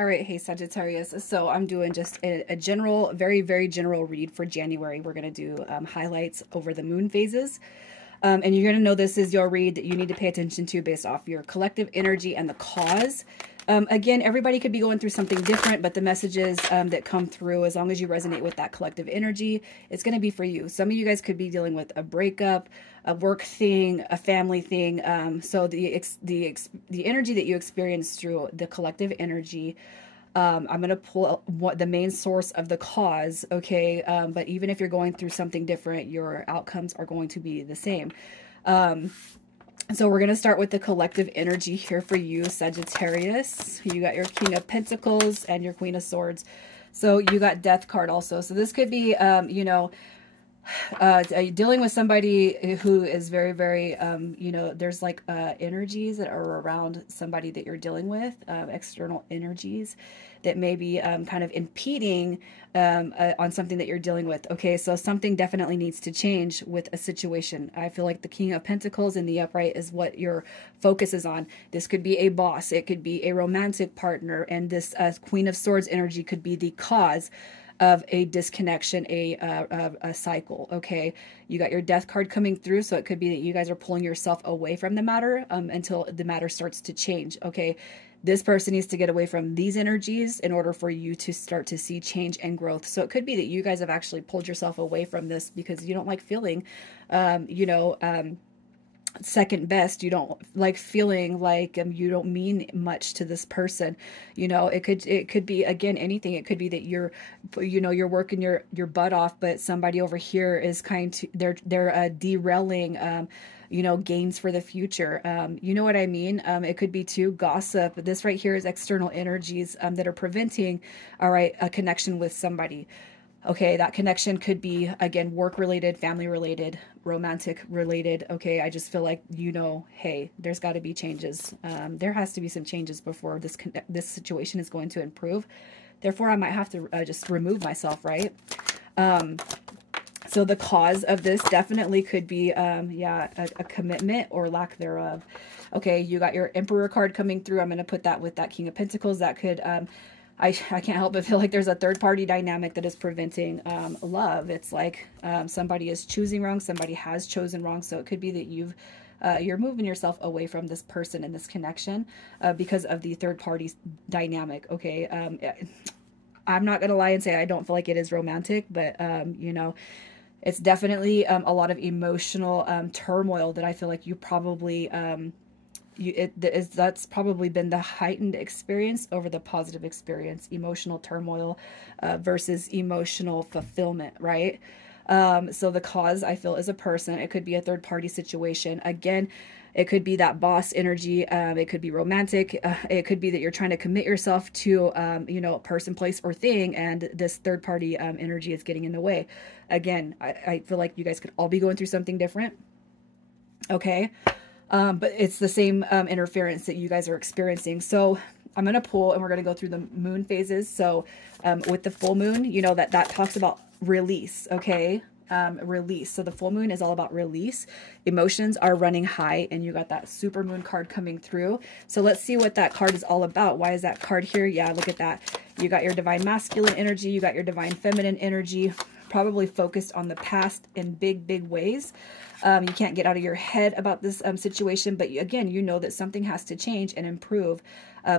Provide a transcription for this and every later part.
All right, hey Sagittarius. So I'm doing just a general, very, very general read for January. We're going to do highlights over the moon phases. And you're going to know this is your read that you need to pay attention to based off your collective energy and the cause. Again, everybody could be going through something different, but the messages that come through, as long as you resonate with that collective energy, it's going to be for you. Some of you guys could be dealing with a breakup, a work thing, a family thing. So the energy that you experience through the collective energy, I'm going to pull what the main source of the cause, okay? But even if you're going through something different, your outcomes are going to be the same. So we're going to start with the collective energy here for you, Sagittarius. You got your King of Pentacles and your Queen of Swords. So you got Death card also. So this could be, you know, dealing with somebody who is very, very, you know, there's like energies that are around somebody that you're dealing with, external energies that may be kind of impeding on something that you're dealing with. Okay, so something definitely needs to change with a situation. I feel like the King of Pentacles in the upright is what your focus is on. This could be a boss, it could be a romantic partner, and this Queen of Swords energy could be the cause of a disconnection, a cycle. Okay, you got your Death card coming through, so it could be that you guys are pulling yourself away from the matter until the matter starts to change. Okay, this person needs to get away from these energies in order for you to start to see change and growth. So it could be that you guys have actually pulled yourself away from this because you don't like feeling, you know, second best. You don't like feeling like you don't mean much to this person. You know, it could be, again, anything. It could be that you're, you know, you're working your butt off, but somebody over here is they're derailing you know, gains for the future. You know what I mean? It could be too gossip. This right here is external energies that are preventing, all right, a connection with somebody. Okay, that connection could be, again, work-related, family-related, romantic-related. Okay, I just feel like, you know, hey, there's got to be changes. There has to be some changes before this situation is going to improve. Therefore, I might have to just remove myself, right? So the cause of this definitely could be, yeah, a commitment or lack thereof. Okay, you got your Emperor card coming through. I'm going to put that with that King of Pentacles. That could... I can't help but feel like there's a third-party dynamic that is preventing love. It's like somebody is choosing wrong, somebody has chosen wrong. So it could be that you're moving yourself away from this person and this connection because of the third-party dynamic. Okay, I'm not gonna lie and say I don't feel like it is romantic, but you know, it's definitely a lot of emotional turmoil that I feel like you probably that's probably been the heightened experience over the positive experience. Emotional turmoil versus emotional fulfillment, right? So the cause, I feel, is a person. It could be a third-party situation. Again, it could be that boss energy. It could be romantic. It could be that you're trying to commit yourself to, you know, a person, place, or thing, and this third-party energy is getting in the way. Again, I feel like you guys could all be going through something different. Okay. But it's the same interference that you guys are experiencing. So I'm going to pull and we're going to go through the moon phases. So with the full moon, you know, that talks about release, okay? Release. So the full moon is all about release. Emotions are running high, and you got that super moon card coming through. So let's see what that card is all about. Why is that card here? Yeah, look at that. You got your divine masculine energy. You got your divine feminine energy, probably focused on the past in big, big ways. You can't get out of your head about this situation, but again, you know that something has to change and improve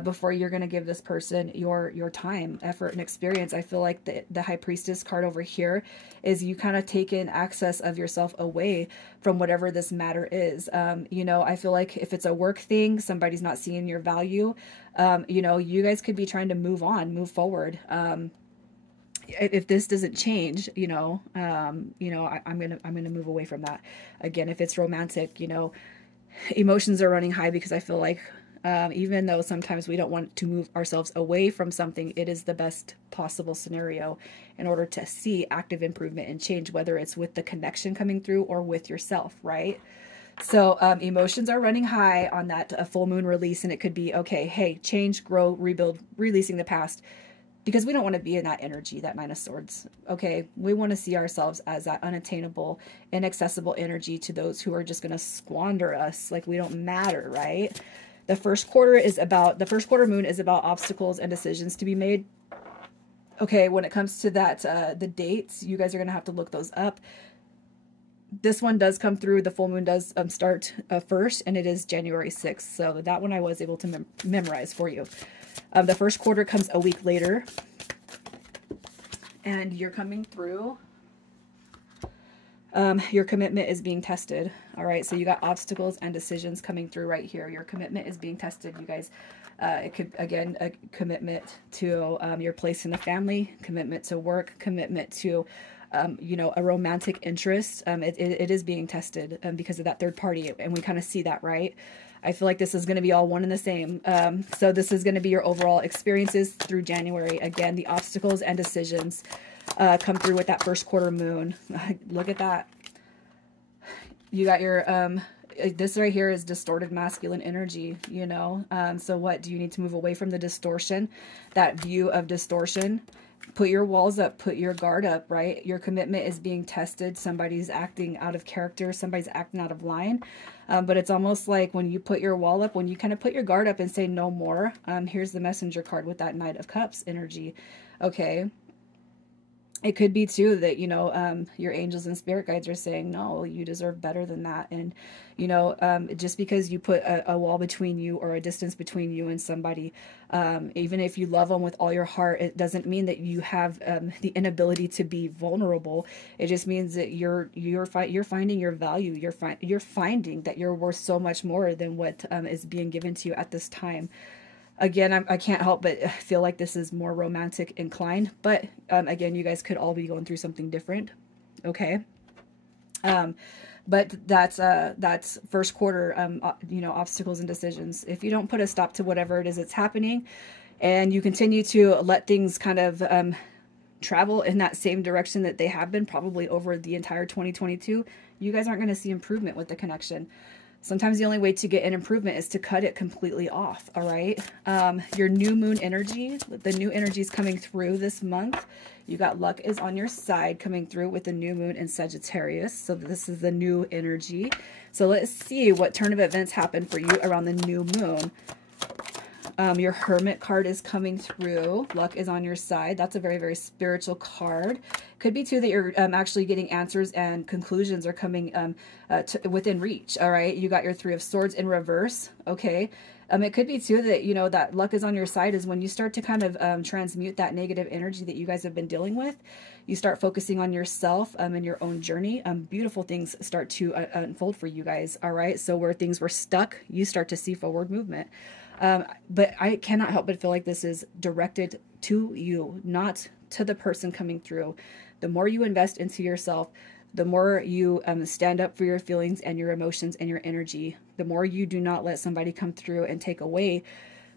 before you're going to give this person your time, effort, and experience. I feel like the High Priestess card over here is you kind of taking access of yourself away from whatever this matter is. You know, I feel like if it's a work thing, somebody's not seeing your value. You know, you guys could be trying to move on, move forward. If this doesn't change, you know, I'm gonna move away from that. Again, if it's romantic, you know, emotions are running high because I feel like even though sometimes we don't want to move ourselves away from something, it is the best possible scenario in order to see active improvement and change, whether it's with the connection coming through or with yourself, right? So emotions are running high on that full moon release, and it could be, okay, hey, change, grow, rebuild, releasing the past. Because we don't want to be in that energy, that Nine of Swords. Okay, we want to see ourselves as that unattainable, inaccessible energy to those who are just going to squander us like we don't matter, right? The first quarter moon is about obstacles and decisions to be made. Okay, when it comes to that, the dates, you guys are going to have to look those up. This one does come through. The full moon does start first, and it is January 6th. So that one I was able to memorize for you. The first quarter comes a week later, and you're coming through. Your commitment is being tested. All right, so you got obstacles and decisions coming through right here. Your commitment is being tested, you guys. It could, again, a commitment to your place in the family, commitment to work, commitment to, you know, a romantic interest. It is being tested because of that third party, and we kind of see that, right? I feel like this is going to be all one and the same. So this is going to be your overall experiences through January. Again, the obstacles and decisions come through with that first quarter moon. Look at that. You got your, this right here is distorted masculine energy, you know. So what, do you need to move away from the distortion, that view of distortion? Put your walls up, put your guard up, right? Your commitment is being tested. Somebody's acting out of character. Somebody's acting out of line. But it's almost like when you put your wall up, when you kind of put your guard up and say no more, here's the messenger card with that Knight of Cups energy. Okay. It could be too that, you know, your angels and spirit guides are saying, no, you deserve better than that. And, you know, just because you put a wall between you or a distance between you and somebody, even if you love them with all your heart, it doesn't mean that you have the inability to be vulnerable. It just means that you're finding your value. You're finding that you're worth so much more than what is being given to you at this time. Again, I can't help but feel like this is more romantic inclined, but again, you guys could all be going through something different, okay? But that's first quarter, you know, obstacles and decisions. If you don't put a stop to whatever it is that's happening, and you continue to let things kind of travel in that same direction that they have been probably over the entire 2022, you guys aren't going to see improvement with the connection. Sometimes the only way to get an improvement is to cut it completely off, all right? Your new moon energy, the new energy is coming through this month. You got luck is on your side coming through with the new moon in Sagittarius. So this is the new energy. So let's see what turn of events happen for you around the new moon. Your Hermit card is coming through. Luck is on your side. That's a very, very spiritual card. Could be, too, that you're actually getting answers and conclusions are coming within reach, all right? You got your Three of Swords in reverse, okay? It could be, too, that, you know, that luck is on your side is when you start to kind of transmute that negative energy that you guys have been dealing with. You start focusing on yourself and your own journey. Beautiful things start to unfold for you guys, all right? So where things were stuck, you start to see forward movement. But I cannot help but feel like this is directed to you, not to the person coming through. The more you invest into yourself, the more you stand up for your feelings and your emotions and your energy, the more you do not let somebody come through and take away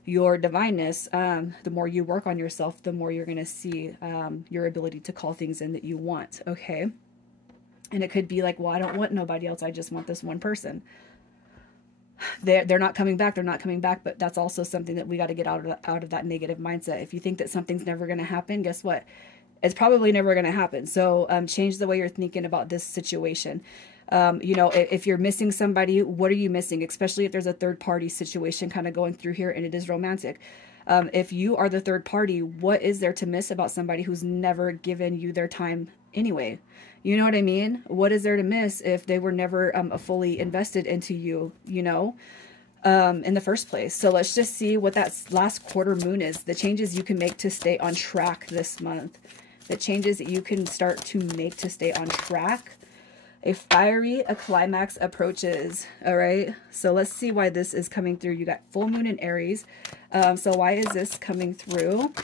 your divineness, the more you work on yourself, the more you're going to see your ability to call things in that you want, okay? And it could be like, well, I don't want nobody else. I just want this one person. They're not coming back. They're not coming back. But that's also something that we got to get out of that negative mindset. If you think that something's never going to happen, guess what? It's probably never going to happen. So change the way you're thinking about this situation. You know, if you're missing somebody, what are you missing? Especially if there's a third party situation kind of going through here and it is romantic. If you are the third party, what is there to miss about somebody who's never given you their time anyway? You know what I mean? What is there to miss if they were never fully invested into you, you know, in the first place? So let's just see what that last quarter moon is. The changes you can make to stay on track this month. The changes that you can start to make to stay on track. A climax approaches. All right. So let's see why this is coming through. You got full moon in Aries. So why is this coming through?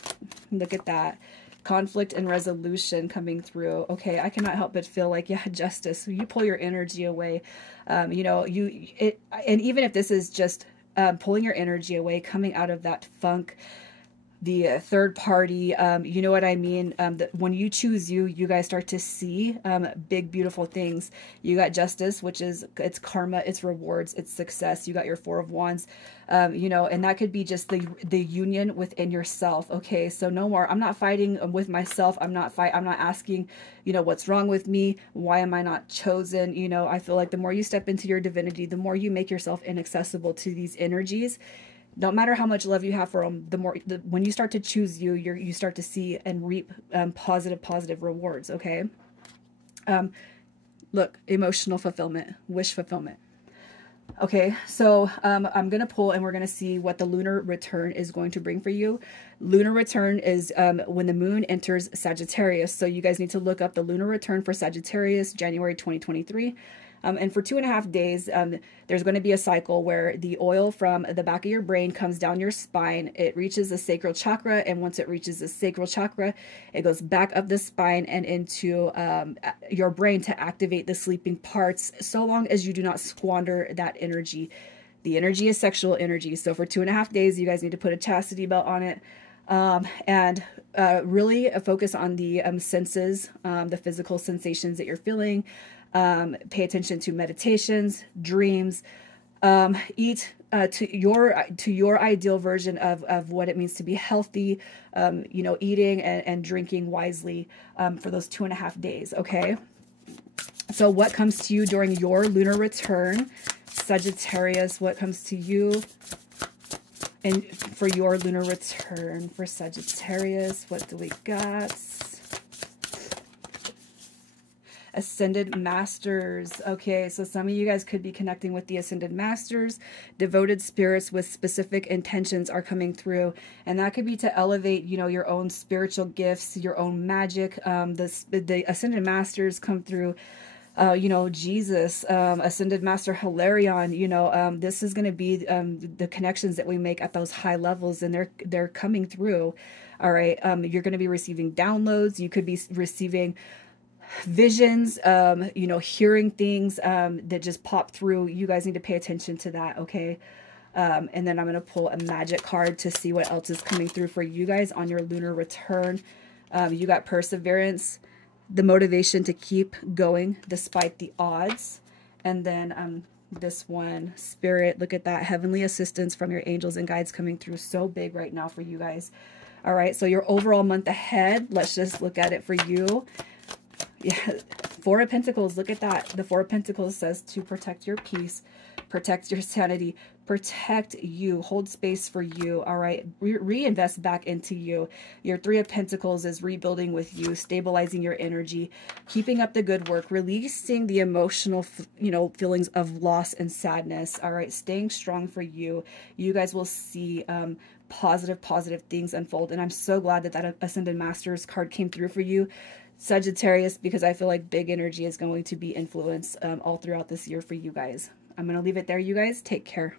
Look at that. Conflict and resolution coming through. Okay, I cannot help but feel like, yeah, justice. You pull your energy away. You know, and even if this is just pulling your energy away, coming out of that funk, the third party, you know what I mean? When you choose you, you guys start to see big, beautiful things. You got justice, which is, it's karma, it's rewards, it's success. You got your Four of Wands, you know, and that could be just the union within yourself. Okay, so no more. I'm not fighting with myself. I'm not asking, you know, what's wrong with me? Why am I not chosen? You know, I feel like the more you step into your divinity, the more you make yourself inaccessible to these energies. No matter how much love you have for them, when you start to choose you, you start to see and reap positive rewards. Okay. Look, emotional fulfillment, wish fulfillment. Okay, so I'm going to pull and we're going to see what the lunar return is going to bring for you. Lunar return is when the moon enters Sagittarius. So you guys need to look up the lunar return for Sagittarius, January 2023. And for 2.5 days, there's going to be a cycle where the oil from the back of your brain comes down your spine. It reaches the sacral chakra. And once it reaches the sacral chakra, it goes back up the spine and into your brain to activate the sleeping parts, so long as you do not squander that energy. The energy is sexual energy. So for 2.5 days, you guys need to put a chastity belt on it. And really focus on the senses, the physical sensations that you're feeling. Pay attention to meditations, dreams, eat to your ideal version of what it means to be healthy, you know, eating and drinking wisely for those 2.5 days. Okay. So what comes to you during your lunar return, Sagittarius? What comes to you and for your lunar return for Sagittarius? What do we got? Ascended Masters. Okay, so some of you guys could be connecting with the Ascended Masters. Devoted spirits with specific intentions are coming through, and that could be to elevate, you know, your own spiritual gifts, your own magic. The Ascended Masters come through, you know, Jesus, Ascended Master Hilarion. You know, this is going to be the connections that we make at those high levels, and they're coming through. All right, you're going to be receiving downloads. You could be receiving visions, you know, hearing things that just pop through. You guys need to pay attention to that. Okay. And then I'm going to pull a magic card to see what else is coming through for you guys on your lunar return. You got perseverance, the motivation to keep going despite the odds. And then this one, spirit, look at that, heavenly assistance from your angels and guides coming through so big right now for you guys. All right, so your overall month ahead, let's just look at it for you. Yeah, Four of Pentacles, look at that. The Four of Pentacles says to protect your peace, protect your sanity, protect you, hold space for you. All right, reinvest back into you. Your Three of Pentacles is rebuilding with you, stabilizing your energy, keeping up the good work, releasing the emotional, you know, feelings of loss and sadness. All right, staying strong for you. You guys will see positive things unfold, and I'm so glad that that Ascended Masters card came through for you, Sagittarius, because I feel like big energy is going to be influenced all throughout this year for you guys. I'm going to leave it there, you guys. Take care.